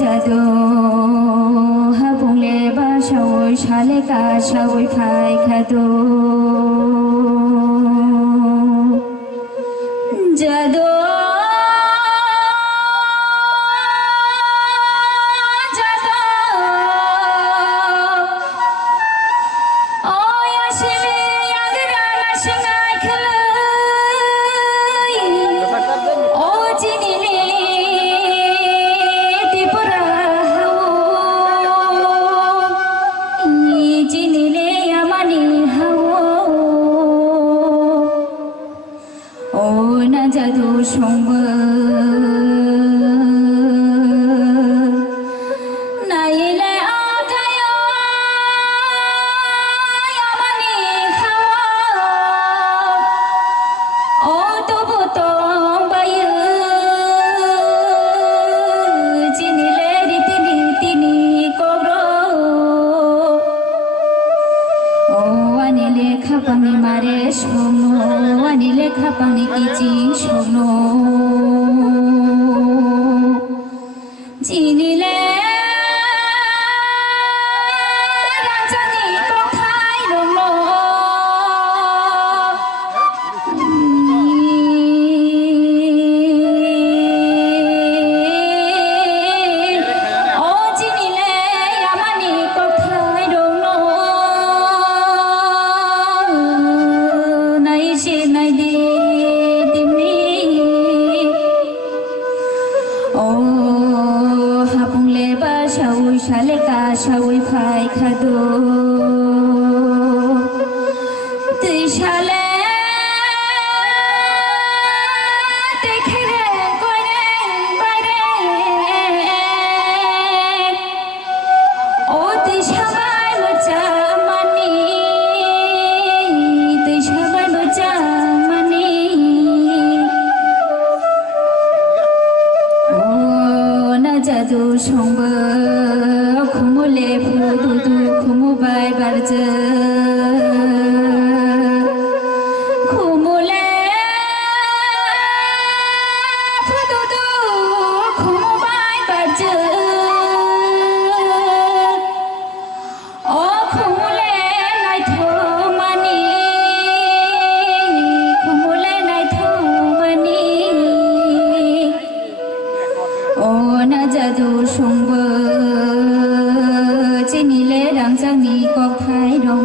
जादो हाबुंले बासावै साले कासावै फायखादो जादो जादू संग नायले आखाय यामानी खावा ओ तो बोतों बायु जिनिले रीतिनी तिनी कोब्रो ओ अनिले खापानी मारे सोनो अनिले खापानी किचिं सोनो जिनिले राजानि कथाय रंलो ओ जिनिले यामानि कथाय रंलो नायसे नायदि साले कासावै फायखादो दै साले देखेरे गयरे बायरे ओ दै साबाय मोजां मानि दै साबाय मोजां मानि ओ ना जादु संबो खुमुले फुदुदु खुमुबाय बारजो खुमुले फुदुदु खुमुबाय बारजो ओ खुमुले नायथो मानि खुमुले नायथो मानि ओ ना जादु संबो जिनिले रांजानि कथाय दङ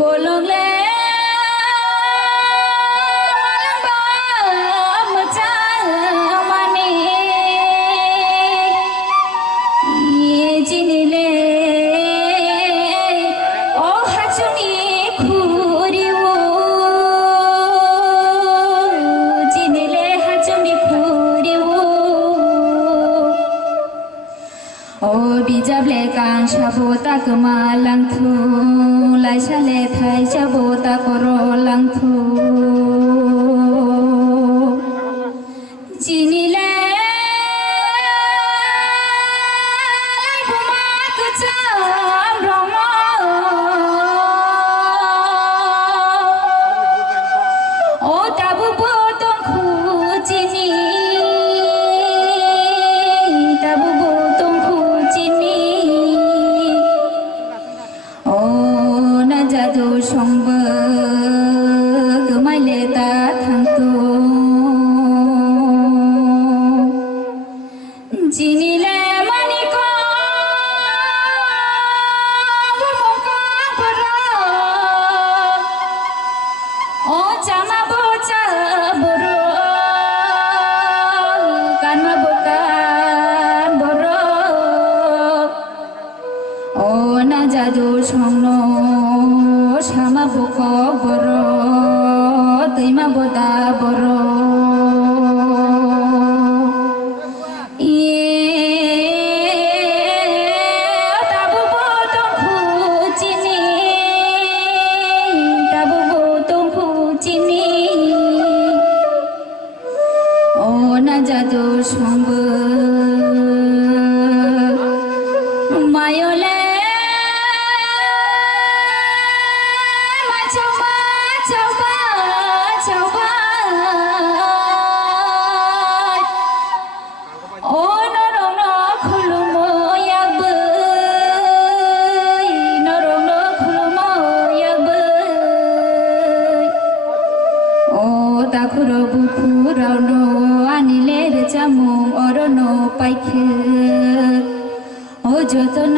बोलंले मालाबा मोजां मानि जिनिले ओ हाजुनि खुरिउ जिनिले हाजुनि खुरिउ ओ बिजाबले गांसाबो तागोमा लांथु लाइसाले थाइजाबो ताकर लांथु जिनिले लाइफमा गोजाम दङ ओ दाबो दंखु जिनि दाबो जादु संबो गोमायले दा थांतु जिनिले मानिक ओ जामाबो जाबर गानमाबो गानबर ओ ना जादु संनो सामाबो बर दैमाबो दाबर दाबो दंखु जिनि दाबो दंखु जिनि ओ ना जादु संबो मायले बुखुरावनो आनिलेर जामुं अरनो पाइखे ओ जतन